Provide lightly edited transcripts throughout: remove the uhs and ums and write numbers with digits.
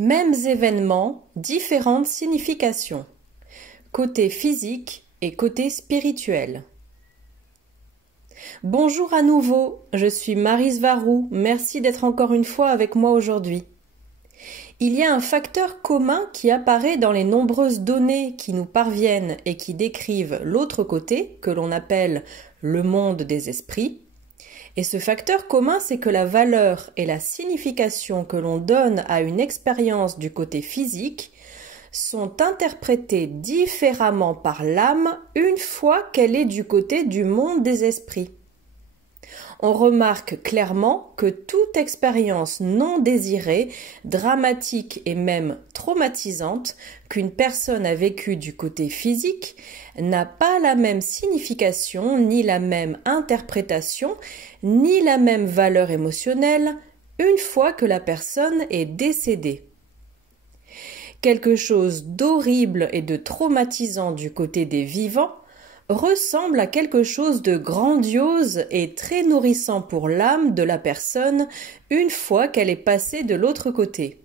Mêmes événements, différentes significations. Côté physique et côté spirituel. Bonjour à nouveau, je suis Maryse Varroux, merci d'être encore une fois avec moi aujourd'hui. Il y a un facteur commun qui apparaît dans les nombreuses données qui nous parviennent et qui décrivent l'autre côté, que l'on appelle le monde des esprits. Et ce facteur commun, c'est que la valeur et la signification que l'on donne à une expérience du côté physique sont interprétées différemment par l'âme une fois qu'elle est du côté du monde des esprits. On remarque clairement que toute expérience non désirée, dramatique et même traumatisante qu'une personne a vécue du côté physique n'a pas la même signification, ni la même interprétation, ni la même valeur émotionnelle une fois que la personne est décédée. Quelque chose d'horrible et de traumatisant du côté des vivants ressemble à quelque chose de grandiose et très nourrissant pour l'âme de la personne une fois qu'elle est passée de l'autre côté.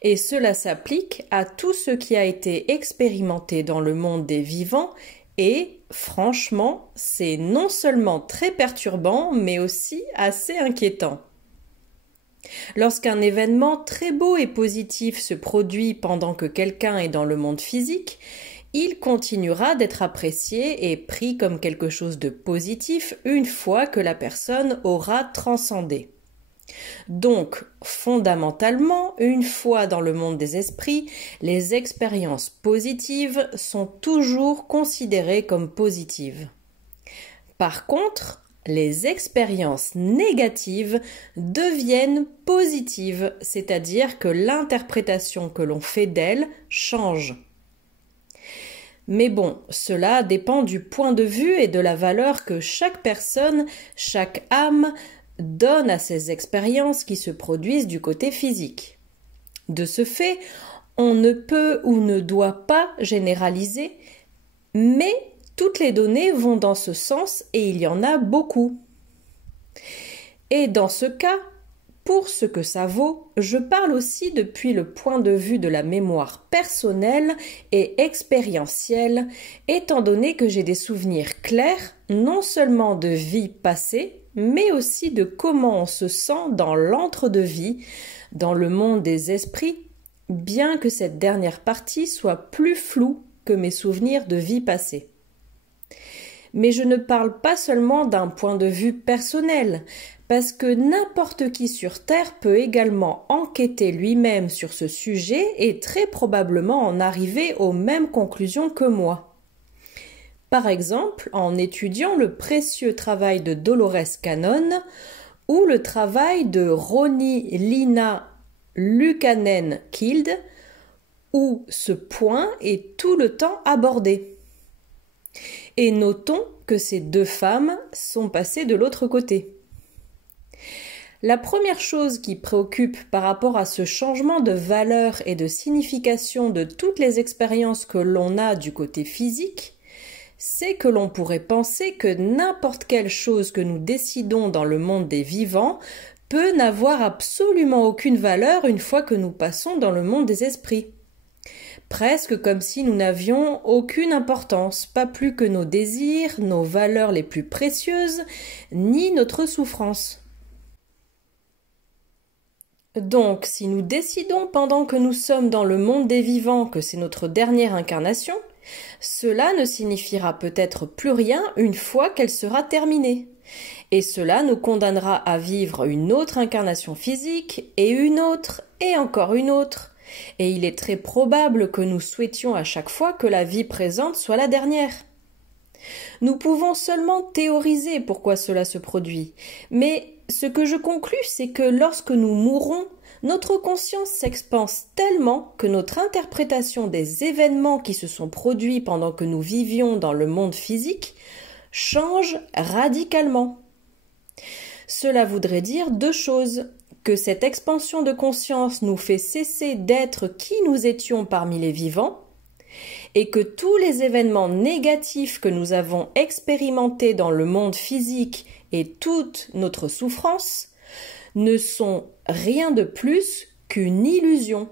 Et cela s'applique à tout ce qui a été expérimenté dans le monde des vivants et, franchement, c'est non seulement très perturbant, mais aussi assez inquiétant. Lorsqu'un événement très beau et positif se produit pendant que quelqu'un est dans le monde physique, il continuera d'être apprécié et pris comme quelque chose de positif une fois que la personne aura transcendé. Donc, fondamentalement, une fois dans le monde des esprits, les expériences positives sont toujours considérées comme positives. Par contre, les expériences négatives deviennent positives, c'est-à-dire que l'interprétation que l'on fait d'elles change. Mais bon, cela dépend du point de vue et de la valeur que chaque personne, chaque âme donne à ces expériences qui se produisent du côté physique. De ce fait, on ne peut ou ne doit pas généraliser, mais toutes les données vont dans ce sens et il y en a beaucoup. Et dans ce cas, pour ce que ça vaut, je parle aussi depuis le point de vue de la mémoire personnelle et expérientielle, étant donné que j'ai des souvenirs clairs, non seulement de vie passée, mais aussi de comment on se sent dans l'entre-deux-vie, dans le monde des esprits, bien que cette dernière partie soit plus floue que mes souvenirs de vie passée. Mais je ne parle pas seulement d'un point de vue personnel, parce que n'importe qui sur Terre peut également enquêter lui-même sur ce sujet et très probablement en arriver aux mêmes conclusions que moi. Par exemple, en étudiant le précieux travail de Dolores Cannon ou le travail de Ronnie Lina Lukanen-Kild, où ce point est tout le temps abordé. Et notons que ces deux femmes sont passées de l'autre côté. La première chose qui préoccupe par rapport à ce changement de valeur et de signification de toutes les expériences que l'on a du côté physique, c'est que l'on pourrait penser que n'importe quelle chose que nous décidons dans le monde des vivants peut n'avoir absolument aucune valeur une fois que nous passons dans le monde des esprits. Presque comme si nous n'avions aucune importance, pas plus que nos désirs, nos valeurs les plus précieuses, ni notre souffrance. Donc, si nous décidons pendant que nous sommes dans le monde des vivants que c'est notre dernière incarnation, cela ne signifiera peut-être plus rien une fois qu'elle sera terminée. Et cela nous condamnera à vivre une autre incarnation physique, et une autre, et encore une autre. Et il est très probable que nous souhaitions à chaque fois que la vie présente soit la dernière. Nous pouvons seulement théoriser pourquoi cela se produit, mais ce que je conclus, c'est que lorsque nous mourrons, notre conscience s'expanse tellement que notre interprétation des événements qui se sont produits pendant que nous vivions dans le monde physique change radicalement. Cela voudrait dire deux choses. Que cette expansion de conscience nous fait cesser d'être qui nous étions parmi les vivants, et que tous les événements négatifs que nous avons expérimentés dans le monde physique et toute notre souffrance ne sont rien de plus qu'une illusion.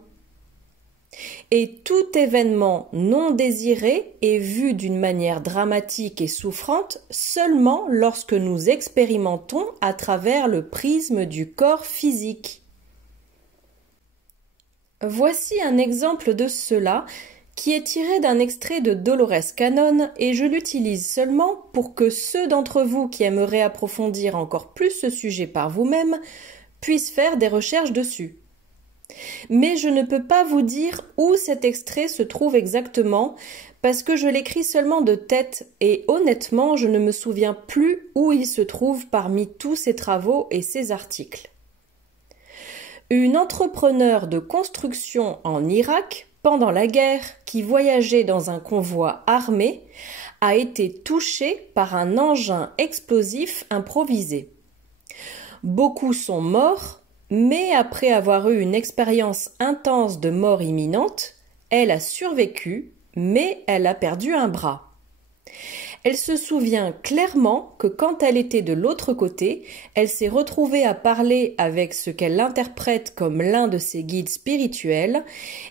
Et tout événement non désiré est vu d'une manière dramatique et souffrante seulement lorsque nous expérimentons à travers le prisme du corps physique. Voici un exemple de cela qui est tiré d'un extrait de Dolores Cannon et je l'utilise seulement pour que ceux d'entre vous qui aimeraient approfondir encore plus ce sujet par vous-même puissent faire des recherches dessus. Mais je ne peux pas vous dire où cet extrait se trouve exactement parce que je l'écris seulement de tête et honnêtement je ne me souviens plus où il se trouve parmi tous ces travaux et ces articles. Une entrepreneure de construction en Irak pendant la guerre qui voyageait dans un convoi armé a été touchée par un engin explosif improvisé. Beaucoup sont morts. Mais après avoir eu une expérience intense de mort imminente, elle a survécu, mais elle a perdu un bras. Elle se souvient clairement que quand elle était de l'autre côté, elle s'est retrouvée à parler avec ce qu'elle interprète comme l'un de ses guides spirituels,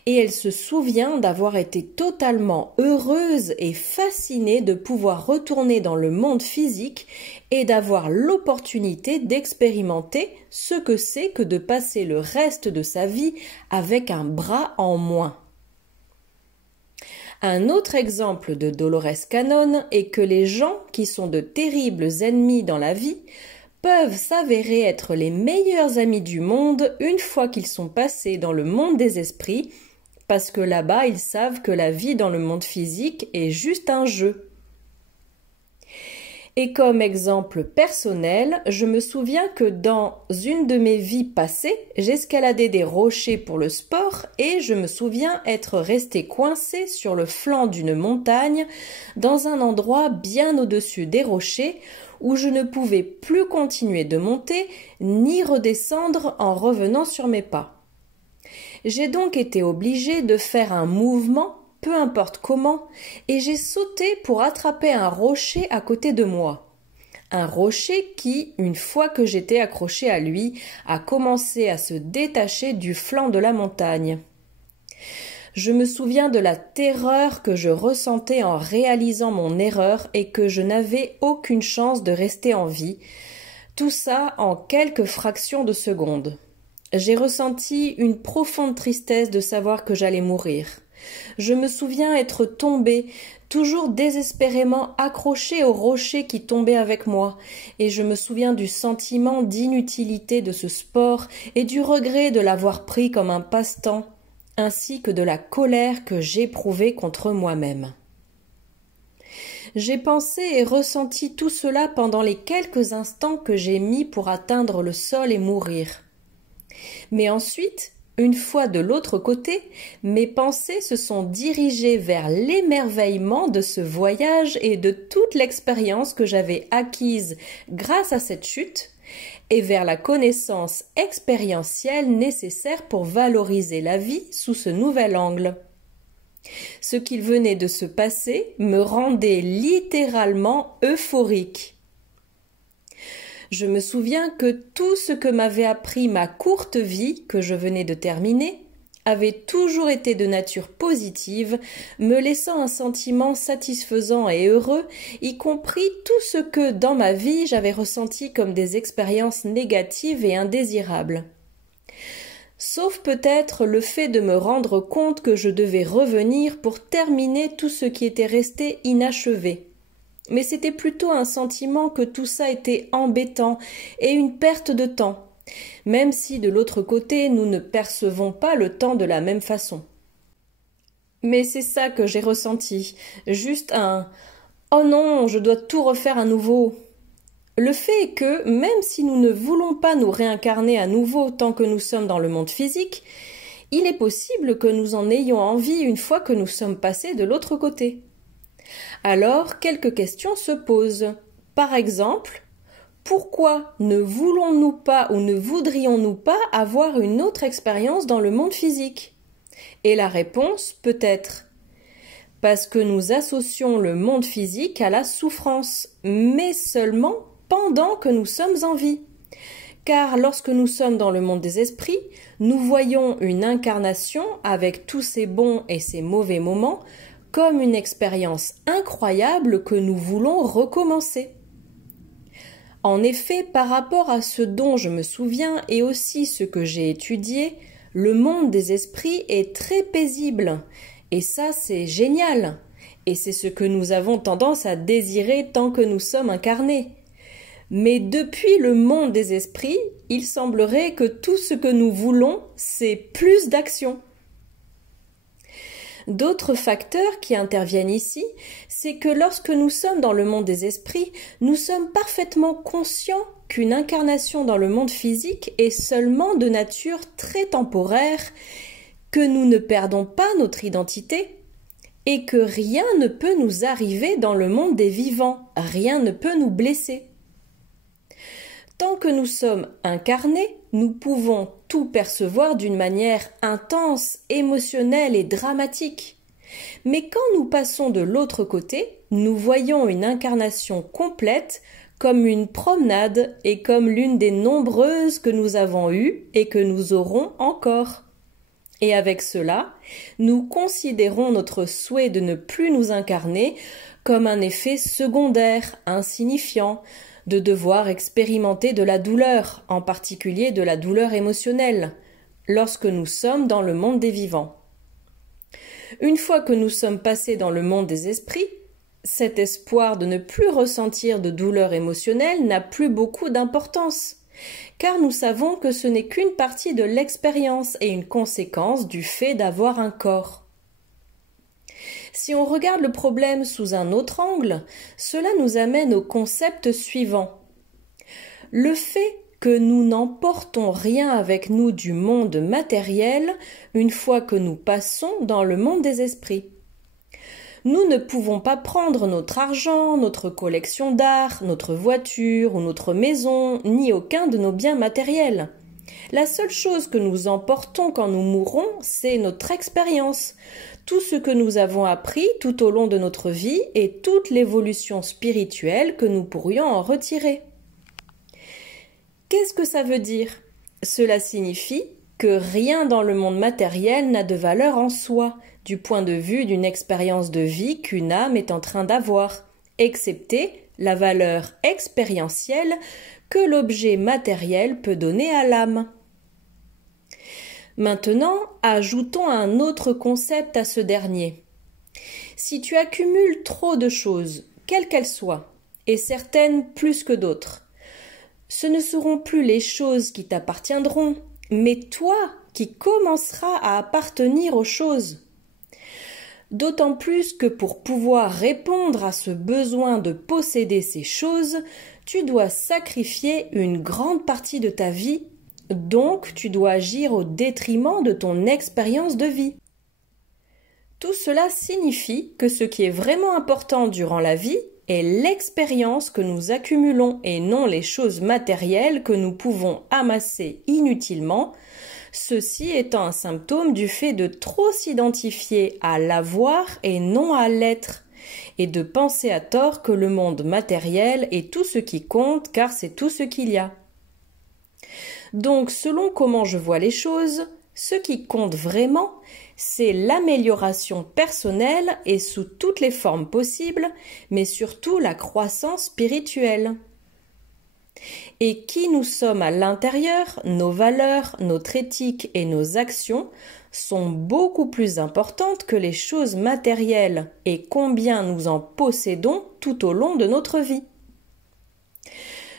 et elle se souvient d'avoir été totalement heureuse et fascinée de pouvoir retourner dans le monde physique et d'avoir l'opportunité d'expérimenter ce que c'est que de passer le reste de sa vie avec un bras en moins. Un autre exemple de Dolores Cannon est que les gens qui sont de terribles ennemis dans la vie peuvent s'avérer être les meilleurs amis du monde une fois qu'ils sont passés dans le monde des esprits, parce que là-bas ils savent que la vie dans le monde physique est juste un jeu. Et comme exemple personnel, je me souviens que dans une de mes vies passées, j'escaladais des rochers pour le sport et je me souviens être restée coincée sur le flanc d'une montagne dans un endroit bien au-dessus des rochers où je ne pouvais plus continuer de monter ni redescendre en revenant sur mes pas. J'ai donc été obligée de faire un mouvement peu importe comment, et j'ai sauté pour attraper un rocher à côté de moi. Un rocher qui, une fois que j'étais accrochée à lui, a commencé à se détacher du flanc de la montagne. Je me souviens de la terreur que je ressentais en réalisant mon erreur et que je n'avais aucune chance de rester en vie, tout ça en quelques fractions de secondes. J'ai ressenti une profonde tristesse de savoir que j'allais mourir. Je me souviens être tombée, toujours désespérément accrochée au rocher qui tombait avec moi, et je me souviens du sentiment d'inutilité de ce sport et du regret de l'avoir pris comme un passe-temps, ainsi que de la colère que j'éprouvais contre moi-même. J'ai pensé et ressenti tout cela pendant les quelques instants que j'ai mis pour atteindre le sol et mourir. Mais ensuite, une fois de l'autre côté, mes pensées se sont dirigées vers l'émerveillement de ce voyage et de toute l'expérience que j'avais acquise grâce à cette chute, et vers la connaissance expérientielle nécessaire pour valoriser la vie sous ce nouvel angle. Ce qu'il venait de se passer me rendait littéralement euphorique. Je me souviens que tout ce que m'avait appris ma courte vie que je venais de terminer avait toujours été de nature positive, me laissant un sentiment satisfaisant et heureux, y compris tout ce que dans ma vie j'avais ressenti comme des expériences négatives et indésirables. Sauf peut-être le fait de me rendre compte que je devais revenir pour terminer tout ce qui était resté inachevé. Mais c'était plutôt un sentiment que tout ça était embêtant et une perte de temps, même si de l'autre côté nous ne percevons pas le temps de la même façon. Mais c'est ça que j'ai ressenti, juste un « oh non, je dois tout refaire à nouveau ». Le fait est que, même si nous ne voulons pas nous réincarner à nouveau tant que nous sommes dans le monde physique, il est possible que nous en ayons envie une fois que nous sommes passés de l'autre côté. Alors, quelques questions se posent. Par exemple, pourquoi ne voulons-nous pas ou ne voudrions-nous pas avoir une autre expérience dans le monde physique? Et la réponse peut être parce que nous associons le monde physique à la souffrance, mais seulement pendant que nous sommes en vie. car lorsque nous sommes dans le monde des esprits, nous voyons une incarnation avec tous ses bons et ses mauvais moments comme une expérience incroyable que nous voulons recommencer. En effet, par rapport à ce dont je me souviens et aussi ce que j'ai étudié, le monde des esprits est très paisible. Et ça, c'est génial. Et c'est ce que nous avons tendance à désirer tant que nous sommes incarnés. Mais depuis le monde des esprits, il semblerait que tout ce que nous voulons, c'est plus d'action. D'autres facteurs qui interviennent ici, c'est que lorsque nous sommes dans le monde des esprits, nous sommes parfaitement conscients qu'une incarnation dans le monde physique est seulement de nature très temporaire, que nous ne perdons pas notre identité et que rien ne peut nous arriver dans le monde des vivants, rien ne peut nous blesser. Tant que nous sommes incarnés, nous pouvons tout percevoir d'une manière intense, émotionnelle et dramatique. Mais quand nous passons de l'autre côté, nous voyons une incarnation complète comme une promenade et comme l'une des nombreuses que nous avons eues et que nous aurons encore. Et avec cela, nous considérons notre souhait de ne plus nous incarner comme un effet secondaire, insignifiant, de devoir expérimenter de la douleur, en particulier de la douleur émotionnelle, lorsque nous sommes dans le monde des vivants. Une fois que nous sommes passés dans le monde des esprits, cet espoir de ne plus ressentir de douleur émotionnelle n'a plus beaucoup d'importance, car nous savons que ce n'est qu'une partie de l'expérience et une conséquence du fait d'avoir un corps. Si on regarde le problème sous un autre angle, cela nous amène au concept suivant. Le fait que nous n'emportons rien avec nous du monde matériel une fois que nous passons dans le monde des esprits. Nous ne pouvons pas prendre notre argent, notre collection d'art, notre voiture ou notre maison, ni aucun de nos biens matériels. La seule chose que nous emportons quand nous mourrons, c'est notre expérience, tout ce que nous avons appris tout au long de notre vie et toute l'évolution spirituelle que nous pourrions en retirer. Qu'est-ce que ça veut dire? Cela signifie que rien dans le monde matériel n'a de valeur en soi, du point de vue d'une expérience de vie qu'une âme est en train d'avoir, excepté la valeur expérientielle que l'objet matériel peut donner à l'âme. Maintenant, ajoutons un autre concept à ce dernier. Si tu accumules trop de choses, quelles qu'elles soient, et certaines plus que d'autres, ce ne seront plus les choses qui t'appartiendront, mais toi qui commenceras à appartenir aux choses. D'autant plus que pour pouvoir répondre à ce besoin de posséder ces choses, tu dois sacrifier une grande partie de ta vie, donc tu dois agir au détriment de ton expérience de vie. Tout cela signifie que ce qui est vraiment important durant la vie est l'expérience que nous accumulons et non les choses matérielles que nous pouvons amasser inutilement, ceci étant un symptôme du fait de trop s'identifier à l'avoir et non à l'être, et de penser à tort que le monde matériel est tout ce qui compte car c'est tout ce qu'il y a. Donc, selon comment je vois les choses, ce qui compte vraiment, c'est l'amélioration personnelle et sous toutes les formes possibles, mais surtout la croissance spirituelle. Et qui nous sommes à l'intérieur, nos valeurs, notre éthique et nos actions sont beaucoup plus importantes que les choses matérielles et combien nous en possédons tout au long de notre vie.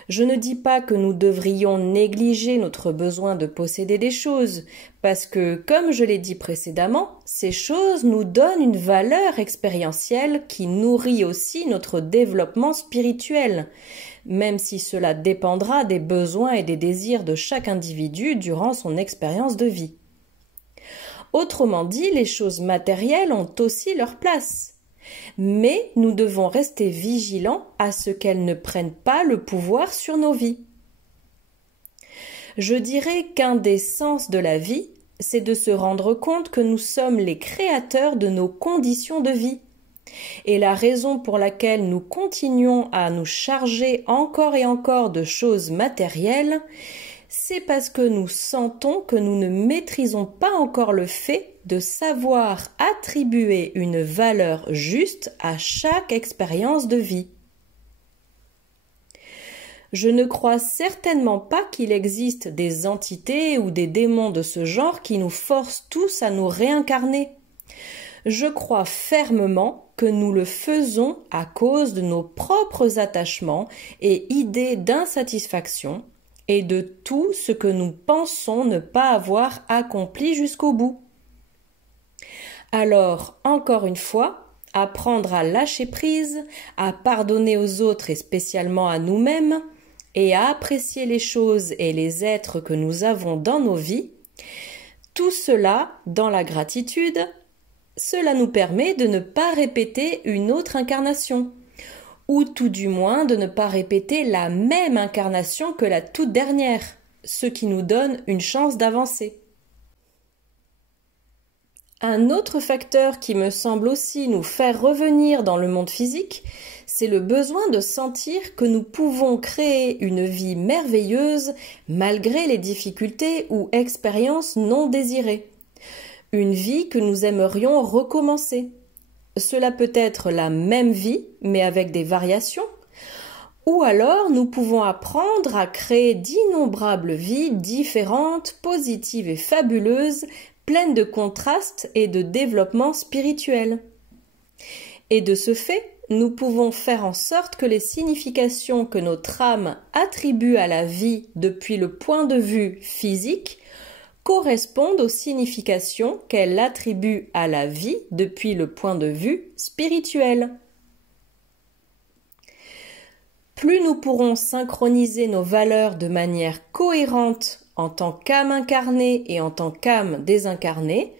Je ne dis pas que nous devrions négliger notre besoin de posséder des choses, parce que, comme je l'ai dit précédemment, ces choses nous donnent une valeur expérientielle qui nourrit aussi notre développement spirituel, même si cela dépendra des besoins et des désirs de chaque individu durant son expérience de vie. Autrement dit, les choses matérielles ont aussi leur place. Mais nous devons rester vigilants à ce qu'elles ne prennent pas le pouvoir sur nos vies. Je dirais qu'un des sens de la vie, c'est de se rendre compte que nous sommes les créateurs de nos conditions de vie. Et la raison pour laquelle nous continuons à nous charger encore et encore de choses matérielles, c'est parce que nous sentons que nous ne maîtrisons pas encore le fait de savoir attribuer une valeur juste à chaque expérience de vie. Je ne crois certainement pas qu'il existe des entités ou des démons de ce genre qui nous forcent tous à nous réincarner. Je crois fermement que nous le faisons à cause de nos propres attachements et idées d'insatisfaction et de tout ce que nous pensons ne pas avoir accompli jusqu'au bout. Alors, encore une fois, apprendre à lâcher prise, à pardonner aux autres et spécialement à nous-mêmes, et à apprécier les choses et les êtres que nous avons dans nos vies, tout cela dans la gratitude, cela nous permet de ne pas répéter une autre incarnation, ou tout du moins de ne pas répéter la même incarnation que la toute dernière, ce qui nous donne une chance d'avancer. Un autre facteur qui me semble aussi nous faire revenir dans le monde physique, c'est le besoin de sentir que nous pouvons créer une vie merveilleuse malgré les difficultés ou expériences non désirées. Une vie que nous aimerions recommencer. Cela peut être la même vie, mais avec des variations. Ou alors nous pouvons apprendre à créer d'innombrables vies différentes, positives et fabuleuses, pleines de contrastes et de développement spirituel. Et de ce fait, nous pouvons faire en sorte que les significations que notre âme attribue à la vie depuis le point de vue physique correspondent aux significations qu'elle attribue à la vie depuis le point de vue spirituel. Plus nous pourrons synchroniser nos valeurs de manière cohérente en tant qu'âme incarnée et en tant qu'âme désincarnée,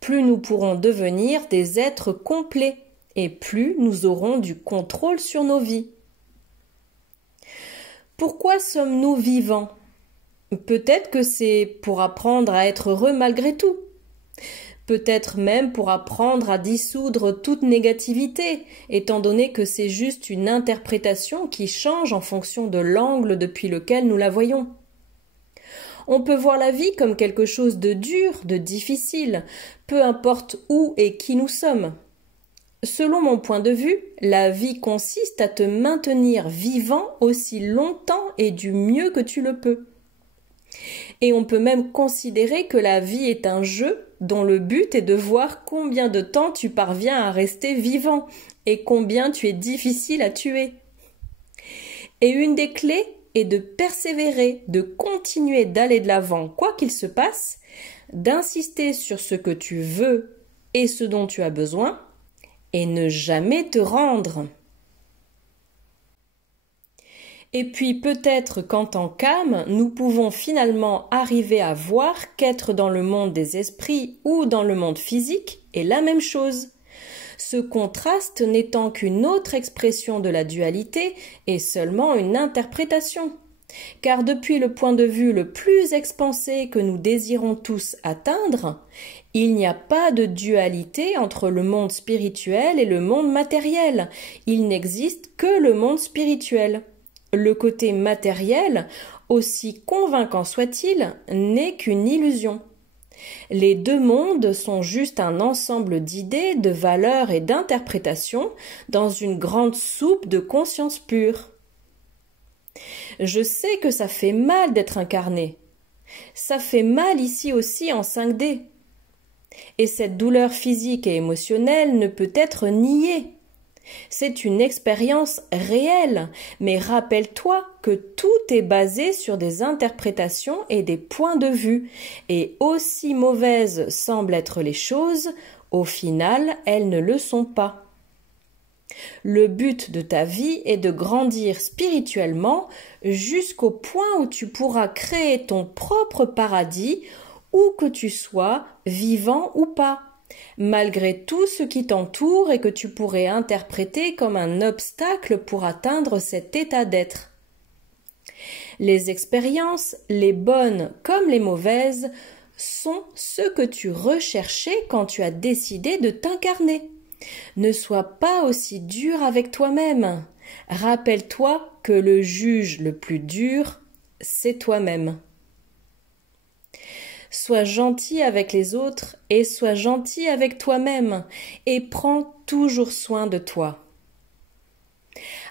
plus nous pourrons devenir des êtres complets et plus nous aurons du contrôle sur nos vies. Pourquoi sommes-nous vivants ? Peut-être que c'est pour apprendre à être heureux malgré tout. Peut-être même pour apprendre à dissoudre toute négativité, étant donné que c'est juste une interprétation qui change en fonction de l'angle depuis lequel nous la voyons. On peut voir la vie comme quelque chose de dur, de difficile, peu importe où et qui nous sommes. Selon mon point de vue, la vie consiste à te maintenir vivant aussi longtemps et du mieux que tu le peux. Et on peut même considérer que la vie est un jeu dont le but est de voir combien de temps tu parviens à rester vivant et combien tu es difficile à tuer. Et une des clés est de persévérer, de continuer d'aller de l'avant quoi qu'il se passe, d'insister sur ce que tu veux et ce dont tu as besoin, et ne jamais te rendre. Et puis peut-être qu'en tant qu'âme, nous pouvons finalement arriver à voir qu'être dans le monde des esprits ou dans le monde physique est la même chose. Ce contraste n'étant qu'une autre expression de la dualité et seulement une interprétation. Car depuis le point de vue le plus expansé que nous désirons tous atteindre, il n'y a pas de dualité entre le monde spirituel et le monde matériel. Il n'existe que le monde spirituel. Le côté matériel, aussi convaincant soit-il, n'est qu'une illusion. Les deux mondes sont juste un ensemble d'idées, de valeurs et d'interprétations dans une grande soupe de conscience pure. Je sais que ça fait mal d'être incarné. Ça fait mal ici aussi en 5D. Et cette douleur physique et émotionnelle ne peut être niée. C'est une expérience réelle, mais rappelle-toi que tout est basé sur des interprétations et des points de vue, et aussi mauvaises semblent être les choses, au final, elles ne le sont pas. Le but de ta vie est de grandir spirituellement jusqu'au point où tu pourras créer ton propre paradis, où que tu sois, vivant ou pas, malgré tout ce qui t'entoure et que tu pourrais interpréter comme un obstacle pour atteindre cet état d'être. Les expériences, les bonnes comme les mauvaises, sont ce que tu recherchais quand tu as décidé de t'incarner. Ne sois pas aussi dur avec toi-même. Rappelle-toi que le juge le plus dur, c'est toi-même. Sois gentil avec les autres et sois gentil avec toi-même et prends toujours soin de toi.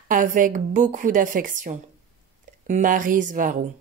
Avec beaucoup d'affection, Maryse Varou.